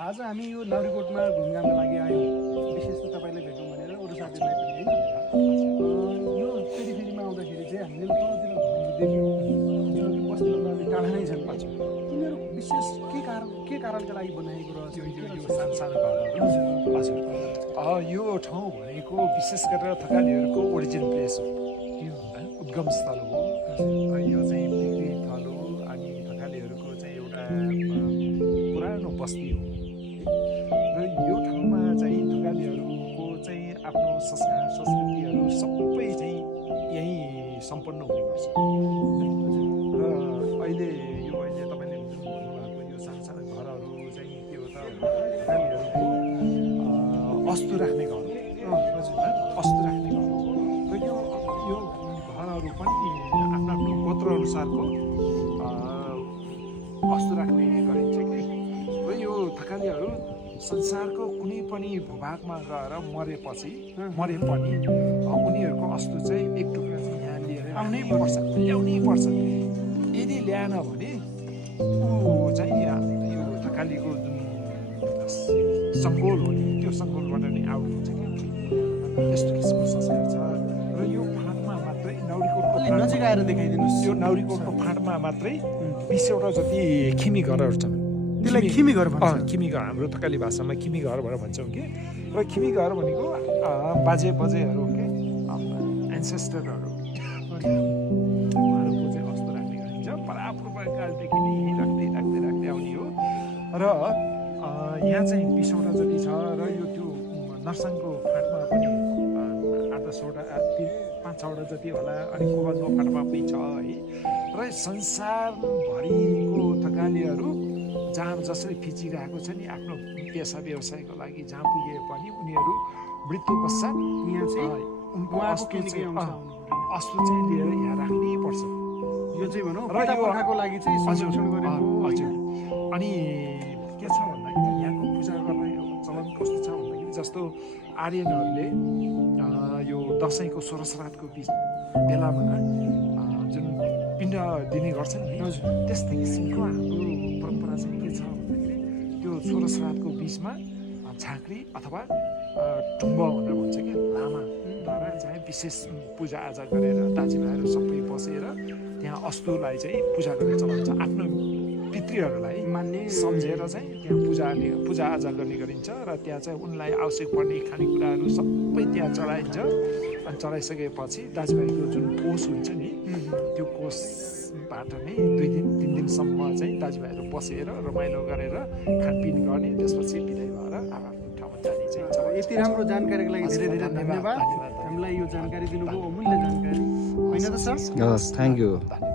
आज हामी यो नाउरीकोटमा घुमघामको लागि आयौँ। विशेष त तपाईँलाई भेटौँ भनेर अरू साथीहरूलाई पनि होइन। यो फेरिमा आउँदाखेरि चाहिँ हामीले तलतिर घरहरू देख्यौँ जो बस्तीभन्दा अलि टाढा नै छन्। तिनीहरू विशेष के कारणका लागि बनाएको रहेछ यो सानो घरहरू हजुर यो ठाउँ भनेको विशेष गरेर थकालीहरूको ओरिजिन प्लेस हो, यो उद्गम स्थल हो। यो चाहिँ बिक्री थल हो अनि थकालीहरूको चाहिँ एउटा पुरानो बस्ती हो र यो ठाउँमा चाहिँ थकालीहरूको चाहिँ आफ्नो संस्कार संस्कृतिहरू सबै चाहिँ यहीँ सम्पन्न हुने गर्छ। र अहिले तपाईँले भन्नुभएको यो सानो सानो घरहरू चाहिँ के हो त थकालीहरूको अस्तु राख्ने घर हो, अस्तु राख्ने घर हो। र यो घरहरू पनि आफ्नो आफ्नो गोत्र अनुसारको अस्तु राख्ने गरिन्छ कि। र यो थकालीहरू संसारको कुनै पनि भूभागमा गएर मरे पनि उनीहरूको अस्तु चाहिँ एक टुक्रा चाहिँ यहाँ लिएर ल्याउनै पर्छ। यदि ल्याएन भने ऊ चाहिँ यो थकालीको जुन सङ्गोल हो नि त्यो सङ्गोलबाट नै आउट हुन्छ कि। यस्तो किसिमको संस्कार छ। र यो फाँटमा मात्रै नाउरीकोटको नजिक आएर देखाइदिनुहोस्। यो नाउरीकोटको फाँटमा मात्रै 20वटा जति खिमी घरहरू छन्। त्यसलाई खिमी घर भन्छ। खिमी घर हाम्रो थकाली भाषामा खिमी घर भनेर भन्छौँ कि। र खिमी घर भनेको बाजे बजेहरू के एन्सेस्टरहरू उहाँहरूको चाहिँ अस्तो राख्ने गरिन्छ। परापूर्वकालदेखि नै राख्दै आउने हो। र यहाँ चाहिँ 20वटा जति छ। र यो त्यो नर्साङको फाँटमा पनि 8-10वटा 5-6वटा जति होला। अनि कोबाङको फाँटमा पनि छ है। र संसारभरिको थकालीहरू जहाँ जसरी फिचिरहेको छ नि आफ्नो पेसा व्यवसायको लागि जहाँ पुगे पनि उनीहरू मृत्यु पश्चात यहाँ चाहिँ उनको अस्तु चाहिँ लिएर यहाँ राख्नै पर्छ। यो चाहिँ भनौँ पितापुर्खाको लागि चाहिँ संरक्षण गरेको। हजुर। अनि के छ भन्दाखेरि यहाँको पूजा गर्ने चलन कस्तो छ भन्दाखेरि जस्तो आर्यनहरूले यो दसैँको सोह्रश्राद्धको बेलामा जुन पिण्ड दिने गर्छन् नि त्यस्तै किसिमको हाम्रो परम्परा चाहिँ के छ भन्दाखेरि त्यो सोह्रश्राद्धको बिचमा झाँक्री अथवा टुम्ब भनेर भन्छ कि लामाद्वारा चाहिँ विशेष पूजाआजा गरेर दाजुभाइहरू सबै बसेर त्यहाँ अस्तुलाई चाहिँ पूजा गर्ने चलन छ। आफ्नो पितृहरूलाई मान्ने सम्झेर चाहिँ त्यहाँ पूजाआजा गर्ने गरिन्छ। र त्यहाँ चाहिँ उनलाई आवश्यक पर्ने खानेकुराहरू सबै त्यहाँ चढाइन्छ। अनि चढाइसकेपछि दाजुभाइको जुन कोष हुन्छ नि त्यो कोषबाट नै 2-3 दिनसम्म चाहिँ दाजुभाइहरू बसेर रमाइलो गरेर खानपिन गर्ने। त्यसपछि बिदाइ भएर आफ्नो ठाउँमा जाने चाहिँ छ। यति राम्रो जानकारीको लागि धेरै धेरै धन्यवाद। हामीलाई यो जानकारी दिनुभयो, अमूल्य जानकारी होइन त सर। Thank you. धन्यवाद।